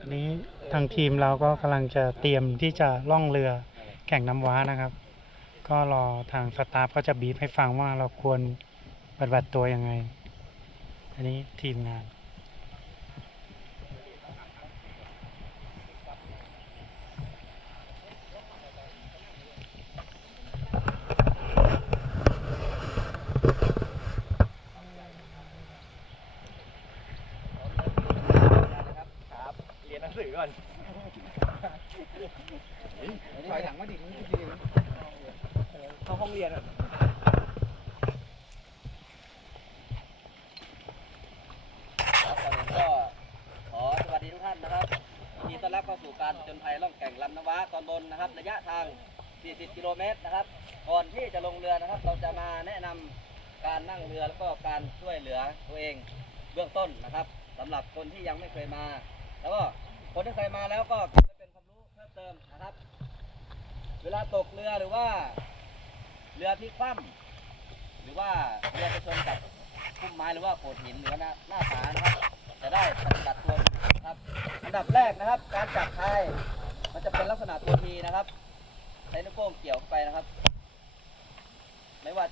อันนี้ทางทีมเราก็กำลังจะเตรียมที่จะล่องเรือแข่งน้ำว้านะครับ ก็รอทางสตาฟก็จะบีบให้ฟังว่าเราควรปฏิบัติตัวยังไง อันนี้ทีมงาน ครับเรียนหนัง สือก่อนถอยหลังมาดิเข้าห้องเรียนอะก็ขอสวัสดีทุกท่านนะครับมีต้อนรับเข้าสู่การจญภัยล่องแก่งลำน้ำว้าตอนบนนะครับ ระยะทาง 40 กิโลเมตรนะครับ ก่อนที่จะลงเรือนะครับ เราจะมาแนะนำการนั่งเรือแล้วก็การช่วยเหลือตัวเองเบื้องต้นนะครับสำหรับคนที่ยังไม่เคยมา แล้วก็ คนที่เคยมาแล้วก็เก็บไว้เป็นความรู้เพิ่มเติมนะครับ เวลาตกเรือหรือว่า เรือพลิกคว่ำหรือว่าเรือไปชนกับพุ่มไม้หรือว่าโขดหินหรือว่าหน้าหน้าผานะครับ จะได้ปฏิบัติตัวถูกนะครับ อันดับแรกนะครับ การจับพายมันจะเป็นลักษณะตัวทีนะครับ ใช้นิ้วโป้งเกี่ยวเข้าไปนะครับ ไม่ว่า